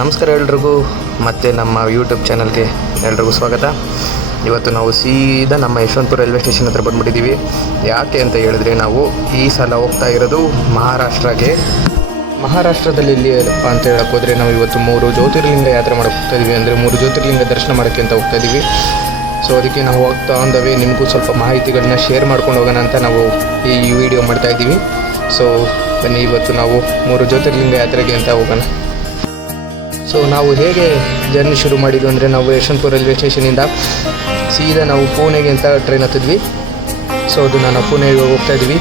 ನಮಸ್ಕಾರ ಎಲ್ರಿಗೂ, ಮತ್ತು ನಮ್ಮ ಯೂಟ್ಯೂಬ್ ಚಾನಲ್ಗೆ ಎಲ್ರಿಗೂ ಸ್ವಾಗತ. ಇವತ್ತು ನಾವು ಸೀದಾ ನಮ್ಮ ಯಶವಂತಪುರ ರೈಲ್ವೆ ಸ್ಟೇಷನ್ ಹತ್ರ ಬಂದುಬಿಟ್ಟಿದ್ದೀವಿ. ಯಾಕೆ ಅಂತ ಹೇಳಿದ್ರೆ, ನಾವು ಈ ಸಲ ಹೋಗ್ತಾ ಇರೋದು ಮಹಾರಾಷ್ಟ್ರದಲ್ಲಿ ಇಲ್ಲಿ ಅಂತ ಹೇಳಕ್ಕೆ ಹೋದರೆ ನಾವು ಇವತ್ತು 3 ಜ್ಯೋತಿರ್ಲಿಂಗ ಯಾತ್ರೆ ಮಾಡೋಕ್ಕೆ ಹೋಗ್ತಾ ಇದ್ದೀವಿ. ಅಂದರೆ 3 ಜ್ಯೋತಿರ್ಲಿಂಗ ದರ್ಶನ ಮಾಡೋಕ್ಕೆ ಅಂತ ಹೋಗ್ತಾ ಇದ್ದೀವಿ. ಸೊ ಅದಕ್ಕೆ ನಾವು ಹೋಗ್ತಾ ಅಂದವೇ ನಿಮಗೂ ಸ್ವಲ್ಪ ಮಾಹಿತಿಗಳನ್ನ ಶೇರ್ ಮಾಡ್ಕೊಂಡು ಹೋಗೋಣ ಅಂತ ನಾವು ಈ ವಿಡಿಯೋ ಮಾಡ್ತಾಯಿದ್ದೀವಿ. ಸೊ ಬನ್ನಿ, ಇವತ್ತು ನಾವು 3 ಜ್ಯೋತಿರ್ಲಿಂಗ ಯಾತ್ರೆಗೆ ಅಂತ ಹೋಗೋಣ. ಸೊ ನಾವು ಹೇಗೆ ಜರ್ನಿ ಶುರು ಮಾಡಿದ್ವಿ ಅಂದರೆ, ನಾವು ಯಶವಂತಪುರ ರೈಲ್ವೆ ಸ್ಟೇಷನಿಂದ ಸೀದಾ ನಾವು ಪುಣೆಗೆ ಅಂತ ಟ್ರೈನ್ ಹತ್ತಿದ್ವಿ. ಸೊ ಅದು ನಾವು ಪುಣೆಗೆ ಹೋಗ್ತಾ ಇದ್ವಿ.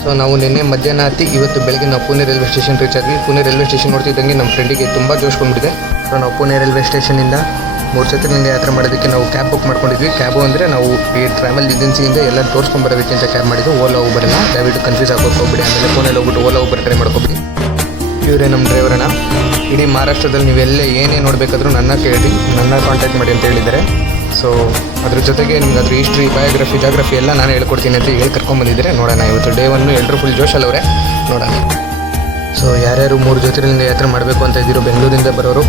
ಸೊ ನಾವು ನಿನ್ನೆ ಮಧ್ಯಾಹ್ನ ಹತ್ತಿ ಇವತ್ತು ಬೆಳಗ್ಗೆ ನಾವು ಪುಣೆ ರೈಲ್ವೆ ಸ್ಟೇಷನ್ ರೀಚ್ ಆದ್ವಿ. ಪುಣೆ ರೈಲ್ವೆ ಸ್ಟೇಷನ್ ನೋಡ್ತಿದ್ದಂಗೆ ನಮ್ಮ ಫ್ರೆಂಡಿಗೆ ತುಂಬ ಜೋಶ್ ಬಂದುಬಿಟ್ಟಿದೆ. ಸೊ ನಾವು ಪುಣೆ ರೈಲ್ವೆ ಸ್ಟೇಷನಿಂದ 3 ಜ್ಯೋತಿರ್ಲಿಂಗ ಯಾತ್ರೆ ಮಾಡೋದಕ್ಕೆ ನಾವು ಕ್ಯಾಬ್ ಬುಕ್ ಮಾಡ್ಕೊಂಡಿದ್ವಿ. ಕ್ಯಾಬು ಅಂದರೆ ನಾವು ಈ ಟ್ರಾವೆಲ್ ಏಜೆನ್ಸಿಯಿಂದ ಎಲ್ಲ ತೋರಿಸ್ಕೊಂಬರೋದಕ್ಕೆ ಅಂತ ಕ್ಯಾಬ್ ಮಾಡಿದ್ದು. ಓಲಾ ಊಬರನ್ನ ದಯವಿಟ್ಟು ಕನ್ಫ್ಯೂಸ್ ಆಗೋಕೆ ಹೋಗ್ಬಿಡಿ. ಆಮೇಲೆ ಫೋನಲ್ಲಿ ಹೋಗ್ಬಿಟ್ಟು ಓಲಾ ಊಬರ್ ಟ್ರೈ ಮಾಡ್ಕೊಬಿಡಿ. ಇವರೇ ನಮ್ಮ ಡ್ರೈವರನ್ನ. ಇಡೀ ಮಹಾರಾಷ್ಟ್ರದಲ್ಲಿ ನೀವೆಲ್ಲೇ ಏನೇ ನೋಡಬೇಕಾದ್ರೂ ನನ್ನ ಕೇಳಿ, ನನ್ನ ಕಾಂಟ್ಯಾಕ್ಟ್ ಮಾಡಿ ಅಂತ ಹೇಳಿದ್ದಾರೆ. ಸೊ ಅದ್ರ ಜೊತೆಗೆ ನಿಮ್ಗೆ ಅದ್ರ ಹಿಸ್ಟ್ರಿ, ಬಯೋಗ್ರಫಿ, ಜಾಗ್ರಫಿ ಎಲ್ಲ ನಾನು ಹೇಳ್ಕೊಡ್ತೀನಿ ಅಂತ ಹೇಳಿ ಕರ್ಕೊಂಡ್ಬಂದಿದ್ದಾರೆ. ನೋಡೋಣ, ಇವತ್ತು ಡೇ 1 ಎಲ್ಲರೂ ಫುಲ್ ಜೋಶಲ್ಲವ್ರೆ. ನೋಡೋಣ. ಸೊ ಯಾರ್ಯಾರು 3 ಜ್ಯೋತಿರ್ಲಿಂಗ ಯಾತ್ರೆ ಮಾಡಬೇಕು ಅಂತ ಇದ್ದೀರೋ, ಬೆಂಗಳೂರಿಂದ ಬರೋರು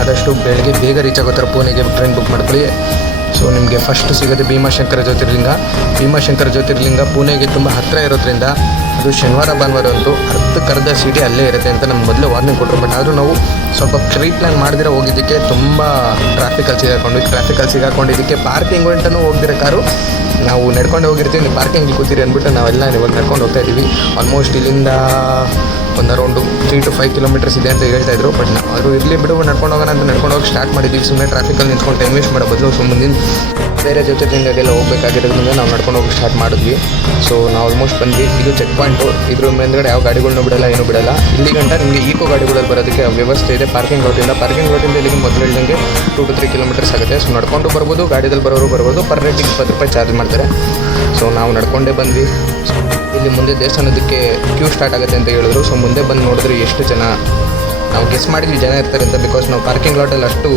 ಆದಷ್ಟು ಬೆಳಗ್ಗೆ ಬೇಗ ರೀಚ್ ಆಗೋ ಥರ ಪುಣೆಗೆ ಟ್ರೈನ್ ಬುಕ್ ಮಾಡ್ಕೊಳ್ಳಿ. ಸೊ ನಿಮಗೆ ಫಸ್ಟ್ ಸಿಗೋದು ಭೀಮಾಶಂಕರ ಜ್ಯೋತಿರ್ಲಿಂಗ. ಭೀಮಾಶಂಕರ ಜ್ಯೋತಿರ್ಲಿಂಗ ಪುಣೆಗೆ ತುಂಬ ಹತ್ತಿರ ಇರೋದ್ರಿಂದ ಅದು ಶನಿವಾರ ಭಾನುವಾರ ಅಂತೂ ಅರ್ಧ ಸಿಟಿ ಅಲ್ಲೇ ಇರುತ್ತೆ ಅಂತ ನಮ್ಗೆ ಮೊದಲೇ ವಾರ್ನಿಂಗ್ ಕೊಟ್ಟರು. ಬಟ್ ಆದರೂ ನಾವು ಸ್ವಲ್ಪ ಪ್ರೀ ಪ್ಲ್ಯಾನ್ ಮಾಡ್ದಿರೋ ಹೋಗಿದ್ದಕ್ಕೆ ತುಂಬ ಟ್ರಾಫಿಕಲ್ಲಿ ಸಿಗಾಕೊಂಡಿದ್ದಕ್ಕೆ ಪಾರ್ಕಿಂಗ್ ಅಂತಲೂ ಹೋಗ್ದಿರೋ ಕಾರು ನಾವು ನಡ್ಕೊಂಡು ಹೋಗಿರ್ತೀವಿ. ನೀವು ಪಾರ್ಕಿಂಗ್ ಕೂತೀರಿ ಅಂದ್ಬಿಟ್ಟು ನಾವೆಲ್ಲ ಇವಾಗ ನಡ್ಕೊಂಡು ಹೋಗ್ತಾ ಇದ್ದೀವಿ. ಆಲ್ಮೋಸ್ಟ್ ಇಲ್ಲಿಂದ ಒಂದು ಅರೌಂಡ್ 3 to 5 ಕಿಲೋಮೀಟರ್ಸ್ ಇದೆ ಅಂತ ಹೇಳ್ತಾಯಿದ್ರು. ಬಟ್ ನಾವು ಅವರು ಇರಲಿ ಬಿಡು, ನಡ್ಕೊಂಡು ಹೋಗೋಣ ಅಂತ ನಡ್ಕೊಂಡು ಹೋಗಿ ಸ್ಟಾರ್ಟ್ ಮಾಡಿದ್ದೀವಿ. ಸುಮ್ಮನೆ ಟ್ರಾಫಿಕಲ್ಲಿ ನಿಂತ್ಕೊಂಡು ಟೈಮ್ ವೇಸ್ಟ್ ಮಾಡೋ ಬದಲು ಮುಂದಿನ ಬೇರೆ ಜ್ಯೋತಿರ್ಲಿಂಗಗೆಲ್ಲ ಹೋಗಬೇಕಾಗಿರೋದ್ರಿಂದ ನಾವು ನಡ್ಕೊಂಡು ಹೋಗಿ ಸ್ಟಾರ್ಟ್ ಮಾಡಿದ್ವಿ. ಸೊ ನಾವು ಆಲ್ಮೋಸ್ಟ್ ಬಂದ್ವಿ. ಇದು ಚೆಕ್ ಪಾಯಿಂಟು. ಇದ್ರ ಮೇಲ್ಗಡೆ ಯಾವ ಗಾಡಿಗಳನ್ನೂ ಬಿಡಲ್ಲ, ಏನೂ ಬಿಡಲ್ಲ. ಇಲ್ಲಿ ಗಂಟ ನಿಮಗೆ ಈಕೋ ಗಾಡಿಗಳಲ್ಲಿ ಬರೋದಕ್ಕೆ ವ್ಯವಸ್ಥೆ ಇದೆ. ಪಾರ್ಕಿಂಗ್ ಲಾಟಿಂದ ಇಲ್ಲಿಗೆ ಮೊದಲು ಹೇಳಿದಂಗೆ 2 to 3 ಕಿಲೋಮೀಟರ್ಸ್ ಆಗುತ್ತೆ. ಸೊ ನಡ್ಕೊಂಡು ಬರ್ಬೋದು, ಗಾಡಿಯಲ್ಲಿ ಬರೋರು ಬರ್ಬೋದು. ಪರ್ ರೇಟಿಗೆ 20 ರೂಪಾಯಿ ಚಾರ್ಜ್ ಮಾಡ್ತಾರೆ. ಸೊ ನಾವು ನಡ್ಕೊಂಡೇ ಬಂದ್ವಿ. ಇಲ್ಲಿ ಮುಂದೆ ದೇವಸ್ಥಾನದಕ್ಕೆ ಕ್ಯೂ ಸ್ಟಾರ್ಟ್ ಆಗುತ್ತೆ ಅಂತ ಹೇಳಿದ್ರು. ಸೊ ಮುಂದೆ ಬಂದು ನೋಡಿದ್ರೆ ಎಷ್ಟು ಜನ, ನಾವು ಗೆಸ್ ಮಾಡಿದ್ವಿ ಜನ ಇರ್ತಾರೆ ಅಂತ. ಬಿಕಾಸ್ ನಾವು ಪಾರ್ಕಿಂಗ್ ಲಾಟಲ್ಲಿ ಅಷ್ಟು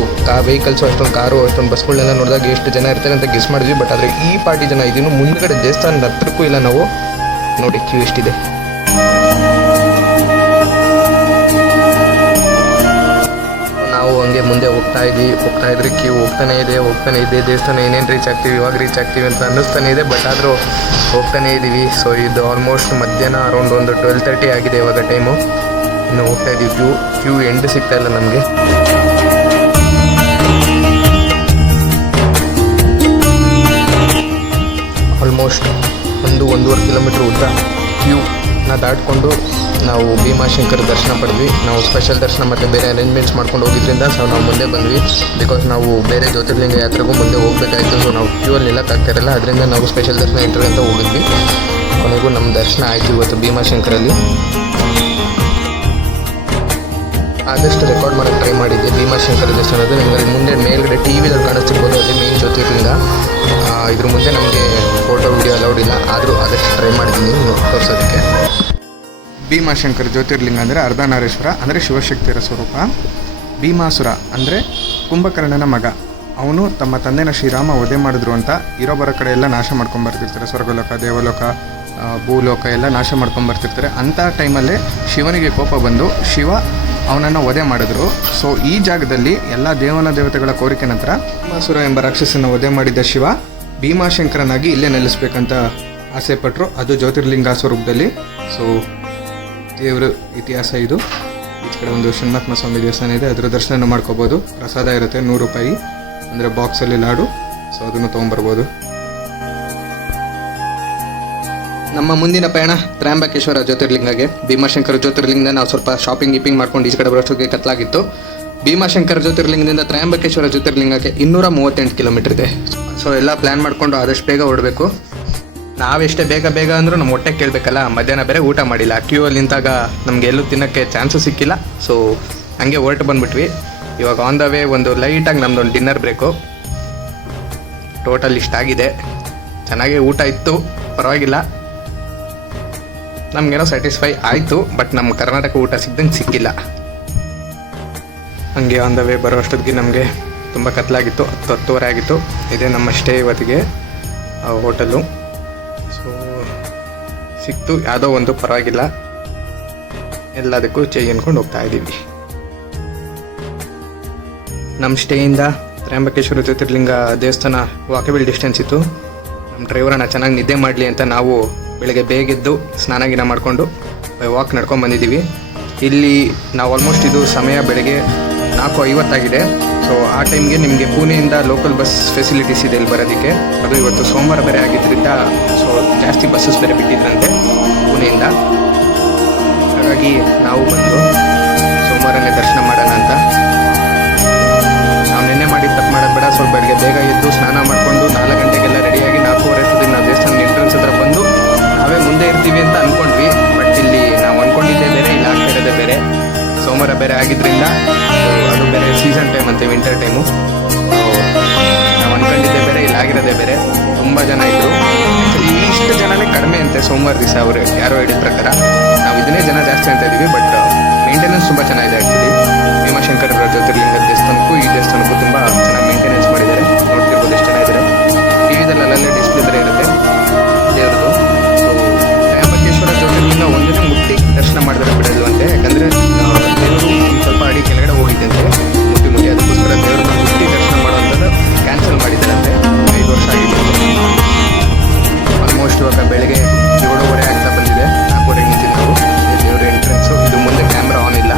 ವೆಹಿಕಲ್ಸು, ಅಷ್ಟೊಂದು ಕಾರು, ಅಷ್ಟೊಂದು ಬಸ್ಗಳನ್ನೆಲ್ಲ ನೋಡಿದಾಗ ಎಷ್ಟು ಜನ ಇರ್ತಾರೆ ಅಂತ ಗೆಸ್ ಮಾಡಿದ್ವಿ. ಬಟ್ ಆದರೆ ಈ ಪಾರ್ಟಿ ಜನ ಇದನ್ನು ಮುಂದ್ಗಡೆ ದೇವಸ್ಥಾನದ ಹತ್ರಕ್ಕೂ ಇಲ್ಲ. ನಾವು ನೋಡಿ ಕ್ಯೂ ಎಷ್ಟಿದೆ. ನಾವು ಹಂಗೆ ಮುಂದೆ ಹೋಗ್ತಾ ಇದ್ರೆ ಕ್ಯೂ ಹೋಗ್ತಾನೆ ಇದೆ. ದೇವಸ್ಥಾನ ಏನೇನು ರೀಚ್ ಆಗ್ತೀವಿ ಅಂತ ಅನ್ನಿಸ್ತಾನೆ ಇದೆ. ಬಟ್ ಆದರೂ ಹೋಗ್ತಾನೇ ಇದ್ದೀವಿ. ಸೊ ಇದು ಆಲ್ಮೋಸ್ಟ್ ಮಧ್ಯಾಹ್ನ ಅರೌಂಡ್ ಒಂದು 12:30 ಆಗಿದೆ ಇವಾಗ ಟೈಮು. ಇನ್ನು ಹೋಗ್ತಾ ಇದ್ದೀವಿ. ಕ್ಯೂ ಎಂಡ್ ಸಿಗ್ತಾ ಇಲ್ಲ ನಮಗೆ. ಆಲ್ಮೋಸ್ಟ್ 1-1.5 ಕಿಲೋಮೀಟ್ರ್ ಉದ್ದ ಕ್ಯೂನ ದಾಟ್ಕೊಂಡು ನಾವು ಭೀಮಾಶಂಕರ ದರ್ಶನ ಪಡೆದ್ವಿ. ನಾವು ಸ್ಪೆಷಲ್ ದರ್ಶನ ಮತ್ತು ಬೇರೆ ಅರೇಂಜ್ಮೆಂಟ್ಸ್ ಮಾಡ್ಕೊಂಡು ಹೋಗಿದ್ದರಿಂದ ಸೊ ನಾವು ಮುಂದೆ ಬಂದ್ವಿ. ಬಿಕಾಸ್ ನಾವು ಬೇರೆ ಜ್ಯೋತಿರ್ಲಿಂಗ ಯಾತ್ರೆಗೂ ಮುಂದೆ ಹೋಗಬೇಕಾಯಿತು. ಸೊ ನಾವು ಕ್ಯೂ ಅಲ್ಲಿ ನಿಲ್ಲಕ್ಕಾಗ್ತಿರಲ್ಲ. ಅದರಿಂದ ನಾವು ಸ್ಪೆಷಲ್ ದರ್ಶನ ಇಂಟರ್ವ್ಯೂ ಅಂತ ಹೋಗಿದ್ವಿ. ಕೊನೆಗೂ ನಮ್ಮ ದರ್ಶನ ಆಯಿತು ಇವತ್ತು ಭೀಮಾಶಂಕರಲ್ಲಿ. ಆದಷ್ಟು ರೆಕಾರ್ಡ್ ಮಾಡೋಕ್ಕೆ ಟ್ರೈ ಮಾಡಿದ್ದೆ ಭೀಮಾಶಂಕರ ದರ್ಶನದ್ದು. ನಿಮಗೆ ಮುಂದೆ ಮೇಲ್ಗಡೆ TVದಲ್ಲಿ ಕಾಣಿಸ್ತಿರ್ಬೋದು, ಅದೇ ಮೇನ್ ಜ್ಯೋತಿರ್ಲಿಂಗ. ಇದ್ರ ಮುಂದೆ ನಮಗೆ ಫೋಟೋ ವಿಡಿಯೋ ಅಲೌಡ್ ಇಲ್ಲ. ಆದರೂ ಆದಷ್ಟು ಟ್ರೈ ಮಾಡಿದ್ದೀನಿ ತೋರಿಸೋದಕ್ಕೆ. ಭೀಮಾಶಂಕರ ಜ್ಯೋತಿರ್ಲಿಂಗ ಅಂದರೆ ಅರ್ಧನಾರೀಶ್ವರ, ಅಂದರೆ ಶಿವಶಕ್ತಿಯರ ಸ್ವರೂಪ. ಭೀಮಾಸುರ ಅಂದರೆ ಕುಂಭಕರ್ಣನ ಮಗ. ಅವನು ತಮ್ಮ ತಂದೆನ ಶ್ರೀರಾಮ ವಧೆ ಮಾಡಿದ್ರು ಅಂತ ಇರೋ ಬರೋ ಕಡೆ ಎಲ್ಲ ನಾಶ ಮಾಡ್ಕೊಂಬರ್ತಿರ್ತಾರೆ. ಸ್ವರ್ಗಲೋಕ, ದೇವಲೋಕ, ಭೂಲೋಕ ಎಲ್ಲ ನಾಶ ಮಾಡ್ಕೊಂಬರ್ತಿರ್ತಾರೆ. ಅಂಥ ಟೈಮಲ್ಲೇ ಶಿವನಿಗೆ ಕೋಪ ಬಂದು ಶಿವ ಅವನನ್ನು ವಧೆ ಮಾಡಿದ್ರು. ಸೊ ಈ ಜಾಗದಲ್ಲಿ ಎಲ್ಲ ದೇವತೆಗಳ ಕೋರಿಕೆ ನಂತರ ಭೀಮಾಸುರ ಎಂಬ ರಾಕ್ಷಸನ ವಧೆ ಮಾಡಿದ್ದ ಶಿವ ಭೀಮಾಶಂಕರನಾಗಿ ಇಲ್ಲೇ ನೆಲೆಸ್ಬೇಕಂತ ಆಸೆ ಪಟ್ಟರು. ಅದು ಜ್ಯೋತಿರ್ಲಿಂಗ ಸ್ವರೂಪದಲ್ಲಿ. ಸೊ ದೇವರು ಇತಿಹಾಸ ಇದು. ಈ ಕಡೆ ಒಂದು ಷಣ್ಮಹಾತ್ಮ ಸ್ವಾಮಿ ದೇವಸ್ಥಾನ ಇದೆ, ಅದರ ದರ್ಶನ ಮಾಡ್ಕೋಬೋದು. ಪ್ರಸಾದ ಇರುತ್ತೆ 100 ರೂಪಾಯಿ, ಅಂದರೆ ಬಾಕ್ಸಲ್ಲಿ ಲಾಡು. ಸೊ ಅದನ್ನು ತೊಗೊಂಬರ್ಬೋದು. ನಮ್ಮ ಮುಂದಿನ ಪಯಣ ತ್ರಯಂಬಕೇಶ್ವರ ಜ್ಯೋತಿರ್ಲಿಂಗಗೆ. ಭೀಮಾಶಂಕರ ಜ್ಯೋತಿರ್ಲಿಂಗದಿಂದ ನಾವು ಸ್ವಲ್ಪ ಶಾಪಿಂಗ್ ಮಾಡ್ಕೊಂಡು ಈಚೆ ಕಡೆ ಬರೋಷ್ಟೊತ್ತಿಗೆ ಕತ್ಲಾಗಿತ್ತು. ಭೀಮಾಶಂಕರ ಜ್ಯೋತಿರ್ಲಿಂಗದಿಂದ ತ್ರಯಂಬಕೇಶ್ವರ ಜ್ಯೋತಿರ್ಲಿಂಗಕ್ಕೆ 238 ಕಿಲೋಮೀಟರ್ ಇದೆ. ಸೊ ಎಲ್ಲ ಪ್ಲ್ಯಾನ್ ಮಾಡಿಕೊಂಡು ಆದಷ್ಟು ಬೇಗ ಹೊರಡಬೇಕು. ನಾವೆಷ್ಟೇ ಬೇಗ ಅಂದರೂ ನಮ್ಮ ಹೊಟ್ಟೆ ಕೇಳಬೇಕಲ್ಲ. ಮಧ್ಯಾಹ್ನ ಬೇರೆ ಊಟ ಮಾಡಿಲ್ಲ. ಕ್ಯೂ ಅಲ್ಲಿ ನಿಂತಾಗ ನಮಗೆ ಎಲ್ಲೂ ತಿನ್ನೋಕ್ಕೆ ಚಾನ್ಸು ಸಿಕ್ಕಿಲ್ಲ. ಸೊ ಹಂಗೆ ಹೊರಟು ಬಂದುಬಿಟ್ವಿ. ಇವಾಗ ಆನ್ ದ ವೇ ಒಂದು ಲೈಟಾಗಿ ನಮ್ಮದೊಂದು ಡಿನ್ನರ್ ಬ್ರೇಕು. ಟೋಟಲ್ ಇಷ್ಟಾಗಿದೆ. ಚೆನ್ನಾಗಿ ಊಟ ಇತ್ತು, ಪರವಾಗಿಲ್ಲ. ನಮಗೇನೋ ಸ್ಯಾಟಿಸ್ಫೈ ಆಯಿತು. ಬಟ್ ನಮ್ಮ ಕರ್ನಾಟಕ ಊಟ ಸಿಕ್ಕಿಲ್ಲ. ಹಂಗೆ ಆನ್ ದ ವೇ ಬರೋ ಅಷ್ಟೊತ್ತಿಗೆ ನಮಗೆ ತುಂಬ ಕತ್ಲಾಗಿತ್ತು. 10:10 ಆಗಿತ್ತು. ಇದೇ ನಮ್ಮ ಸ್ಟೇ ಇವತ್ತಿಗೆ ಹೋಟೆಲು. ಸೊ ಸಿಕ್ತು ಯಾವುದೋ ಒಂದು, ಪರವಾಗಿಲ್ಲ. ಎಲ್ಲದಕ್ಕೂ ಚೈ ಅನ್ಕೊಂಡು ಹೋಗ್ತಾ ಇದ್ದೀವಿ. ನಮ್ಮ ಸ್ಟೇಯಿಂದ ತ್ರ್ಯಂಬಕೇಶ್ವರ ಜ್ಯೋತಿರ್ಲಿಂಗ ದೇವಸ್ಥಾನ ವಾಕಬಲ್ ಡಿಸ್ಟೆನ್ಸ್ ಇತ್ತು. ನಮ್ಮ ಡ್ರೈವರನ್ನ ಚೆನ್ನಾಗಿ ನಿದ್ದೆ ಮಾಡಲಿ ಅಂತ ನಾವು ಬೆಳಗ್ಗೆ ಬೇಗೆದ್ದು ಸ್ನಾನ ಗಿನ ಮಾಡಿಕೊಂಡು ವಾಕ್ ನಡ್ಕೊಂಡು ಬಂದಿದ್ದೀವಿ. ಇಲ್ಲಿ ನಾವು ಆಲ್ಮೋಸ್ಟ್ ಇದು ಸಮಯ ಬೆಳಗ್ಗೆ 4:50 ಆಗಿದೆ. ಸೊ ಆ ಟೈಮ್ಗೆ ನಿಮಗೆ ಪುಣೆಯಿಂದ ಲೋಕಲ್ ಬಸ್ ಫೆಸಿಲಿಟೀಸ್ ಇದೆ ಇಲ್ಲಿ ಬರೋದಕ್ಕೆ. ಅದು ಇವತ್ತು ಸೋಮವಾರ ಬೇರೆ ಆಗಿದ್ದರಿಂದ ಸೊ ಜಾಸ್ತಿ ಬಸ್ಸಸ್ ಬೇರೆ ಬಿಟ್ಟಿದ್ರಂತೆ ಪುಣೆಯಿಂದ. ಹಾಗಾಗಿ ನಾವು ಬಂದು ಸೋಮವಾರನೇ ದರ್ಶನ ಮಾಡೋಣ ಅಂತ. ನಾವು ನಿನ್ನೆ ಮಾಡಿ ತಪ್ಪು ಮಾಡೋದು ಬೇಡ, ಸ್ವಲ್ಪ ಬೆಳಗ್ಗೆ ಬೇಗ ಎದ್ದು ಸ್ನಾನ ಮಾಡಿಕೊಂಡು 4 ಗಂಟೆಗೆಲ್ಲ ರೆಡಿಯಾಗಿ 4:30 ಅಷ್ಟೊತ್ತಿಗೆ ನಾವು ದೇವಸ್ಥಾನದ ಎಂಟ್ರೆನ್ಸ್ ಹತ್ರ ಬಂದು ನಾವೇ ಮುಂದೆ ಇರ್ತೀವಿ ಅಂತ ಅಂದ್ಕೊಂಡ್ವಿ. ಬಟ್ ಇಲ್ಲಿ ನಾವು ಅಂದ್ಕೊಂಡಿದ್ದೇ ಬೇರೆ, ಇಲ್ಲಿ ಆಗ್ತಾ ಇರೋದೇ ಬೇರೆ. ಸೋಮವಾರ ಬೇರೆ ಆಗಿದ್ದರಿಂದ ಅದು ಬೇರೆ ಸೀಸನ್ ಟೈಮ್ ಅಂತೆ, ವಿಂಟರ್ ಟೈಮು. ನಾವು ಅಂದ್ಕೊಂಡಿದ್ದೇ ಬೇರೆ, ಇಲ್ಲಿ ಆಗಿರೋದೇ ಬೇರೆ. ತುಂಬ ಜನ ಇದ್ದರು. ಇಷ್ಟು ಜನನೇ ಕಡಿಮೆ ಅಂತೆ ಸೋಮವಾರ ದಿವಸ ಅವರು ಯಾರೋ ಹೇಳಿದ ಪ್ರಕಾರ. ನಾವು ಇದನ್ನೇ ಜನ ಜಾಸ್ತಿ ಅಂತ ಇದ್ದೀವಿ. ಬಟ್ ಮೇಂಟೆನೆನ್ಸ್ ತುಂಬ ಚೆನ್ನಾಗಿದೆ ಆ್ಯಕ್ಚುಲಿ. ಭೀಮಾಶಂಕರ ಜ್ಯೋತಿರ್ಲಿಂಗ ದೇವಸ್ಥಾನಕ್ಕೂ ಈ ದೇವಸ್ಥಾನಕ್ಕೂ ತುಂಬ ಚೆನ್ನಾಗಿ ಮೇಂಟೆನೆನ್ಸ್ ಮಾಡಿದ್ದಾರೆ. ನೋಡ್ತಿರ್ಬೋದು ಎಷ್ಟು ಜನ ಇದ್ದಾರೆ. ಟಿ ವಿದಲ್ಲೇ ಡಿಸ್ಪ್ಲೇ ಬೇರೆ ಇರುತ್ತೆ ದೇವ್ರದ್ದು. ಸೊ ತ್ರ್ಯಂಬಕೇಶ್ವರ ಜ್ಯೋತಿರ್ಲಿಂಗ ಒಂದಿನ ಮುಟ್ಟಿ ದರ್ಶನ ಮಾಡಿದ್ರೆ ಬಿಡಲ್ವಂತೆ. ಯಾಕಂದರೆ ದೇವರು ಸ್ವಲ್ಪ ಅಡಿ ಕೆಳಗಡೆ ಹೋಗಿದ್ದಂತೆ ಮುಟ್ಟಿ ಅದಕ್ಕೋಸ್ಕರ ದೇವ್ರನ್ನ ಮುಟ್ಟಿ ದರ್ಶನ ಮಾಡುವಂಥದ್ದು ಕ್ಯಾನ್ಸಲ್ ಮಾಡಿದ್ದಾರಂತೆ. 5 ವರ್ಷ ಆಗಿದೆ. ಆಲ್ಮೋಸ್ಟ್ ಇವಾಗ ಬೆಳಗ್ಗೆ 7:30 ಆಗ್ತಾ ಬಂದಿದೆ. 4:30 ನಿಂತಿದ್ದು ನಾವು. ದೇವರ ಎಂಟ್ರೆನ್ಸು. ಇದು ಮುಂದೆ ಕ್ಯಾಮ್ರಾ ಆನ್ ಇಲ್ಲ.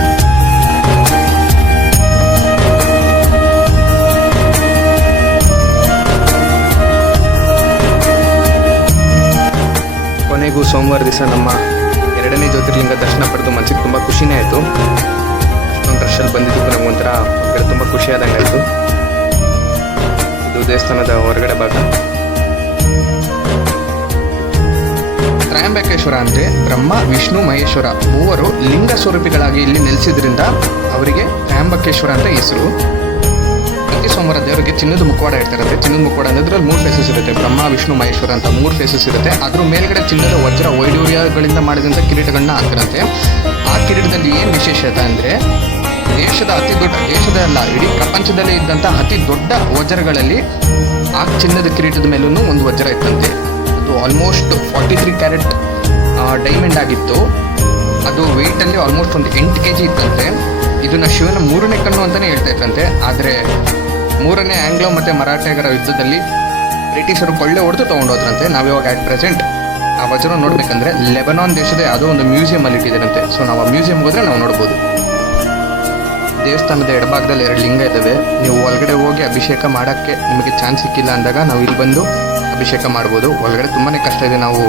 ಕೊನೆಗೂ ಸೋಮವಾರ ದಿವಸ ನಮ್ಮ 2ನೇ ಜ್ಯೋತಿರ್ಲಿಂಗ ದರ್ಶನ ಪಡೆದು ಮನಸ್ಸಿಗೆ ತುಂಬ ಖುಷಿನೇ ಆಯಿತು. ಅಷ್ಟೊಂದು ರಶಲ್ಲಿ ಬಂದಿದ್ದಕ್ಕೂ ನಮಗೊಂಥರ ತುಂಬ ಖುಷಿ ಆದಂಗೆ ಆಯಿತು. ಇದು ದೇವಸ್ಥಾನದ ಹೊರಗಡೆ ಭಾಗ. ತ್ರ್ಯಂಬಕೇಶ್ವರ ಅಂದರೆ ಬ್ರಹ್ಮ ವಿಷ್ಣು ಮಹೇಶ್ವರ ಮೂವರು ಲಿಂಗ ಸ್ವರೂಪಿಗಳಾಗಿ ಇಲ್ಲಿ ನೆಲೆಸಿದ್ರಿಂದ ಅವರಿಗೆ ತ್ರ್ಯಂಬಕೇಶ್ವರ ಅಂತ ಹೆಸರು. ಪ್ರತಿ ಸೋಮವಾರ ದೇವರಿಗೆ ಚಿನ್ನದ ಮುಖವಾಡ ಇರ್ತಾರಂತೆ. ಚಿನ್ನದ ಮುಖವಾಡ ಅಂದರೆ 3 ಫೇಸಸ್ ಇರುತ್ತೆ. ಬ್ರಹ್ಮ ವಿಷ್ಣು ಮಹೇಶ್ವರ ಅಂತ 3 ಫೇಸಸ್ ಇರುತ್ತೆ. ಅದ್ರ ಮೇಲ್ಗಡೆ ಚಿನ್ನದ ವಜ್ರ ವೈಡೂರ್ಯಗಳಿಂದ ಮಾಡಿದಂಥ ಕಿರೀಟಗಳನ್ನ ಹಾಕ್ತಾರಂತೆ. ಆ ಕಿರೀಟದಲ್ಲಿ ಏನು ವಿಶೇಷತೆ ಅಂದರೆ ದೇಶದ ಅಲ್ಲ ಇಡೀ ಪ್ರಪಂಚದಲ್ಲೇ ಇದ್ದಂಥ ಅತಿ ದೊಡ್ಡ ವಜ್ರಗಳಲ್ಲಿ ಆ ಚಿನ್ನದ ಕಿರೀಟದ ಮೇಲೂ ಒಂದು ವಜ್ರ ಇತ್ತಂತೆ. ಅದು ಆಲ್ಮೋಸ್ಟ್ 43 ಕ್ಯಾರೆಟ್ ಡೈಮಂಡ್ ಆಗಿತ್ತು. ಅದು ವೆಯ್ಟಲ್ಲಿ ಆಲ್ಮೋಸ್ಟ್ ಒಂದು 8 kg ಇತ್ತಂತೆ. ಇದನ್ನು ಶಿವನ 3ನೇ ಕಣ್ಣು ಅಂತಲೇ ಹೇಳ್ತಾ ಇತ್ತಂತೆ. ಆದರೆ 3ನೇ ಆಂಗ್ಲೋ ಮತ್ತು ಮರಾಠಿಗರ ಯುದ್ಧದಲ್ಲಿ ಬ್ರಿಟಿಷರು ಕೊಳ್ಳೆ ಹೊಡೆದು ತೊಗೊಂಡೋದ್ರಂತೆ. ನಾವಿವಾಗ ಅಟ್ ಪ್ರೆಸೆಂಟ್ ಆ ವಜ್ರ ನೋಡಬೇಕಂದ್ರೆ ಲೆಬನಾನ್ ದೇಶದ ಯಾವುದೋ ಒಂದು ಮ್ಯೂಸಿಯಮಲ್ಲಿ ಇಟ್ಟಿದ್ದಾರಂತೆ. ಸೊ ನಾವು ಆ ಮ್ಯೂಸಿಯಮ್ಗೆ ಹೋದರೆ ನಾವು ನೋಡ್ಬೋದು. ದೇವಸ್ಥಾನದ ಎಡಭಾಗದಲ್ಲಿ 2 ಲಿಂಗ ಇದ್ದಾವೆ. ನೀವು ಒಳಗಡೆ ಹೋಗಿ ಅಭಿಷೇಕ ಮಾಡೋಕ್ಕೆ ನಿಮಗೆ ಚಾನ್ಸ್ ಸಿಕ್ಕಿಲ್ಲ ಅಂದಾಗ ನಾವು ಇಲ್ಲಿ ಬಂದು ಅಭಿಷೇಕ ಮಾಡ್ಬೋದು. ಒಳಗಡೆ ತುಂಬಾ ಕಷ್ಟ ಇದೆ. ನಾವು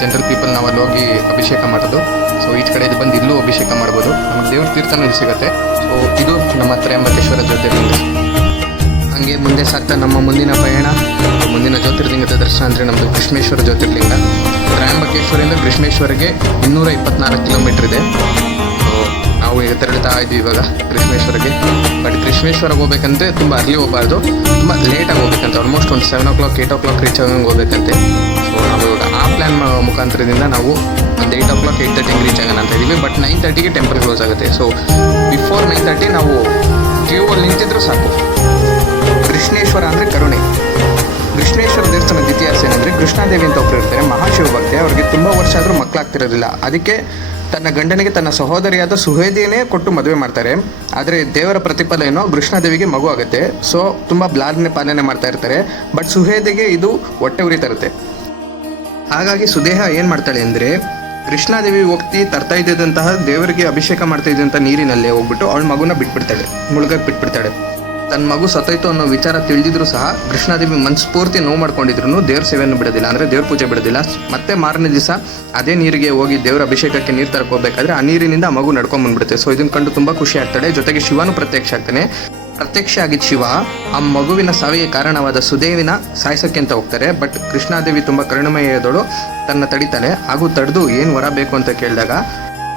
ಜನರಲ್ ಪೀಪಲ್ ನಾವು ಅಲ್ಲಿ ಹೋಗಿ ಅಭಿಷೇಕ ಮಾಡೋದು. ಸೊ ಈಚ್ ಕಡೆ ಇದು ಬಂದು ಇಲ್ಲೂ ಅಭಿಷೇಕ ಮಾಡ್ಬೋದು. ನಮಗೆ ದೇವ್ರ ತೀರ್ಥನೂ ಇಲ್ಲಿ ಸಿಗುತ್ತೆ. ಸೊ ಇದು ನಮ್ಮ ತ್ರ್ಯಂಬಕೇಶ್ವರ ಜ್ಯೋತಿರ್ಲಿಂಗ. ಹಾಗೆ ಮುಂದೆ ಸಾಕ್ತಾ ನಮ್ಮ ಮುಂದಿನ ಪಯಣ, ಮುಂದಿನ ಜ್ಯೋತಿರ್ಲಿಂಗದ ದರ್ಶನ ಅಂದರೆ ನಮ್ಮದು ಕೃಷ್ಣೇಶ್ವರ ಜ್ಯೋತಿರ್ಲಿಂಗ. ತ್ರ್ಯಂಬಕೇಶ್ವರಿಂದ ಕೃಷ್ಣೇಶ್ವರಿಗೆ 224 ಕಿಲೋಮೀಟರ್ ಇದೆ. ಸೊ ನಾವು ಈಗ ತೆರಳುತ್ತಾ ಇದ್ದೀವಿ ಇವಾಗ ಕೃಷ್ಣೇಶ್ವರಕ್ಕೆ. ಬಟ್ ಕೃಷ್ಣೇಶ್ವರಕ್ಕೆ ಹೋಗ್ಬೇಕಂದ್ರೆ ತುಂಬ ಅರ್ಲಿ ಹೋಗಬಾರ್ದು, ತುಂಬ ಲೇಟಾಗಿ ಹೋಗ್ಬೇಕಂತೆ. ಆಲ್ಮೋಸ್ಟ್ ಒಂದು 7 o'clock 8 o'clock ರೀಚ್ ಆಗಂಗೆ ಹೋಗ್ಬೇಕಂತೆ. ಸೊ ನಾವು ಇವಾಗ ಆ ಪ್ಲ್ಯಾನ್ ಮುಖಾಂತರದಿಂದ ನಾವು ಒಂದು 8 o'clock 8:30 ರೀಚ್ ಆಗೋಣ ಅಂತ ಇದ್ದೀವಿ. ಬಟ್ 9:30ಗೆ ಟೆಂಪಲ್ ಕ್ಲೋಸ್ ಆಗುತ್ತೆ. ಸೊ ಬಿಫೋರ್ 9:30 ನಾವು ಕ್ಯೂವಲ್ಲಿ ನಿಂತಿದ್ರು ಸಾಕು. ಕೃಷ್ಣೇಶ್ವರ ಅಂದರೆ ಕರುಣೆ. ಕೃಷ್ಣೇಶ್ವರ ದೇವಸ್ಥಾನದ ಇತಿಹಾಸ ಏನಂದರೆ, ಕೃಷ್ಣಾದೇವಿ ಅಂತ ಒಬ್ಬರು ಇರ್ತಾರೆ, ಮಹಾಶಿವ ಭಕ್ತೆ. ಅವ್ರಿಗೆ ತುಂಬ ವರ್ಷ ಆದರೂ ಮಕ್ಕಳಾಗ್ತಿರೋದಿಲ್ಲ. ಅದಕ್ಕೆ ತನ್ನ ಗಂಡನಿಗೆ ತನ್ನ ಸಹೋದರಿಯಾದ ಸುಹೇದಿಯನ್ನೇ ಕೊಟ್ಟು ಮದುವೆ ಮಾಡ್ತಾರೆ. ಆದರೆ ದೇವರ ಪ್ರತಿಫಲ ಏನೋ ಕೃಷ್ಣಾದೇವಿಗೆ ಮಗು ಆಗುತ್ತೆ. ಸೊ ತುಂಬ ಪಾಲನೆ ಮಾಡ್ತಾ ಇರ್ತಾರೆ. ಬಟ್ ಸುಹೇದಿಗೆ ಇದು ಹೊಟ್ಟೆ ಉರಿತಾ ಇರುತ್ತೆ. ಹಾಗಾಗಿ ಸುದೇಹ ಏನು ಮಾಡ್ತಾಳೆ ಅಂದರೆ, ಕೃಷ್ಣಾದೇವಿ ಹೋಗ್ತಿ ತರ್ತಾ ಇದ್ದಂತಹ ದೇವರಿಗೆ ಅಭಿಷೇಕ ಮಾಡ್ತಾ ಇದ್ದಂಥ ನೀರಿನಲ್ಲೇ ಹೋಗ್ಬಿಟ್ಟು ಅವಳ ಮಗುನ ಬಿಟ್ಬಿಡ್ತಾಳೆ, ಮುಳುಗಕ್ಕೆ ಬಿಟ್ಬಿಡ್ತಾಳೆ. ತನ್ನ ಮಗು ಸತ್ತೋಯ್ತು ಅನ್ನೋ ವಿಚಾರ ತಿಳಿದಿದ್ರು ಸಹ ಕೃಷ್ಣಾದೇವಿ ಮನಸ್ಫೂರ್ತಿ ನೋವು ಮಾಡ್ಕೊಂಡಿದ್ರು ದೇವ್ರ ಸೇವೆಯನ್ನು ಬಿಡೋದಿಲ್ಲ, ಅಂದರೆ ದೇವ್ರ ಪೂಜೆ ಬಿಡೋದಿಲ್ಲ. ಮತ್ತೆ ಮಾರನೇ ದಿವಸ ಅದೇ ನೀರಿಗೆ ಹೋಗಿ ದೇವರ ಅಭಿಷೇಕಕ್ಕೆ ನೀರು ತರ್ಕೋಬೇಕಾದ್ರೆ ಆ ನೀರಿನಿಂದ ಆ ಮಗು ನಡ್ಕೊಂಡ್ಬಂದ್ಬಿಡುತ್ತೆ. ಸೊ ಇದನ್ನು ಕಂಡು ತುಂಬ ಖುಷಿ ಆಗ್ತಾಳೆ. ಜೊತೆಗೆ ಶಿವನು ಪ್ರತ್ಯಕ್ಷ ಆಗ್ತಾನೆ. ಪ್ರತ್ಯಕ್ಷ ಆಗಿದ್ದ ಶಿವ ಆ ಮಗುವಿನ ಸಾವಿಗೆ ಕಾರಣವಾದ ಸುದೇವಿನ ಸಾಯಿಸೋಕ್ಕೆ ಅಂತ ಹೋಗ್ತಾರೆ. ಬಟ್ ಕೃಷ್ಣಾದೇವಿ ತುಂಬ ಕರುಣಮಯದವಳು, ತನ್ನ ತಡಿತಾಳೆ. ಹಾಗೂ ತಡೆದು ಏನು ವರ ಬೇಕು ಅಂತ ಕೇಳಿದಾಗ,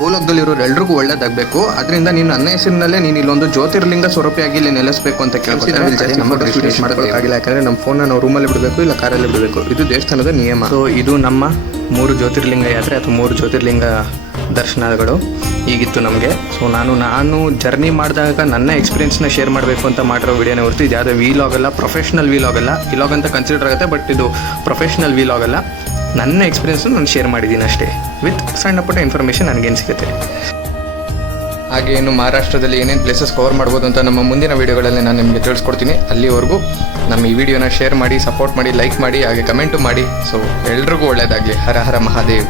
ಭೂಲೋಕದಲ್ಲಿರೋರು ಎಲ್ರಿಗೂ ಒಳ್ಳೇದಾಗಬೇಕು, ಅದರಿಂದ ನೀನು ನನ್ನ ಹೆಸರಿನಲ್ಲೇ ನೀನು ಇಲ್ಲೊಂದು ಜ್ಯೋತಿರ್ಲಿಂಗ ಸ್ವರೂಪಿಯಾಗಿ ಇಲ್ಲಿ ನೆಲೆಸಬೇಕು ಅಂತ ಕೇಳ್ಕೊತಾರೆ. ನಮ್ಮ ಮಾಡೋಕ್ಕಾಗಿಲ್ಲ, ಯಾಕಂದರೆ ನಮ್ಮ ಫೋನ್ನ ನಾವು ರೂಮಲ್ಲಿ ಬಿಡಬೇಕು, ಇಲ್ಲ ಕಾರಲ್ಲಿ ಬಿಡಬೇಕು. ಇದು ದೇವಸ್ಥಾನದ ನಿಯಮ. ಸೊ ಇದು ನಮ್ಮ 3 ಜ್ಯೋತಿರ್ಲಿಂಗ ಯಾತ್ರೆ ಅಥವಾ 3 ಜ್ಯೋತಿರ್ಲಿಂಗ ದರ್ಶನಗಳು ಹೀಗಿತ್ತು ನಮಗೆ. ಸೊ ನಾನು ಜರ್ನಿ ಮಾಡಿದಾಗ ನನ್ನ ಎಕ್ಸ್ಪೀರಿಯನ್ಸ್ನ ಶೇರ್ ಮಾಡಬೇಕು ಅಂತ ಮಾಡಿರೋ ವಿಡಿಯೋನೇ ಹೊರತು ಇದು ಯಾವುದೇ ವೀಲಾಗ್ ಅಲ್ಲ, ಪ್ರೊಫೆಷ್ನಲ್ ವೀಲಾಗ್ ಅಲ್ಲ. ವೀಲಾಗ್ ಅಂತ ಕನ್ಸಿಡರ್ ಆಗುತ್ತೆ, ಬಟ್ ಇದು ಪ್ರೊಫೆಷ್ನಲ್ ವೀಲಾಗ್ ಅಲ್ಲ. ನನ್ನ ಎಕ್ಸ್ಪೀರಿಯನ್ಸು ನಾನು ಶೇರ್ ಮಾಡಿದ್ದೀನಿ ಅಷ್ಟೇ, ವಿತ್ ಸಣ್ಣ ಪುಟ್ಟ ಇನ್ಫಾರ್ಮೇಷನ್ ನನಗೇನು ಸಿಗುತ್ತೆ. ಹಾಗೆ ಇನ್ನು ಮಹಾರಾಷ್ಟ್ರದಲ್ಲಿ ಏನೇನು ಪ್ಲೇಸಸ್ ಕವರ್ ಮಾಡ್ಬೋದು ಅಂತ ನಮ್ಮ ಮುಂದಿನ ವೀಡಿಯೋಗಳಲ್ಲಿ ನಾನು ನಿಮಗೆ ತಿಳಿಸ್ಕೊಡ್ತೀನಿ. ಅಲ್ಲಿವರೆಗೂ ನಮ್ಮ ಈ ವಿಡಿಯೋನ ಶೇರ್ ಮಾಡಿ, ಸಪೋರ್ಟ್ ಮಾಡಿ, ಲೈಕ್ ಮಾಡಿ, ಹಾಗೆ ಕಮೆಂಟು ಮಾಡಿ. ಸೊ ಎಲ್ರಿಗೂ ಒಳ್ಳೆಯದಾಗಲಿ. ಹರ ಹರ ಮಹಾದೇವ್.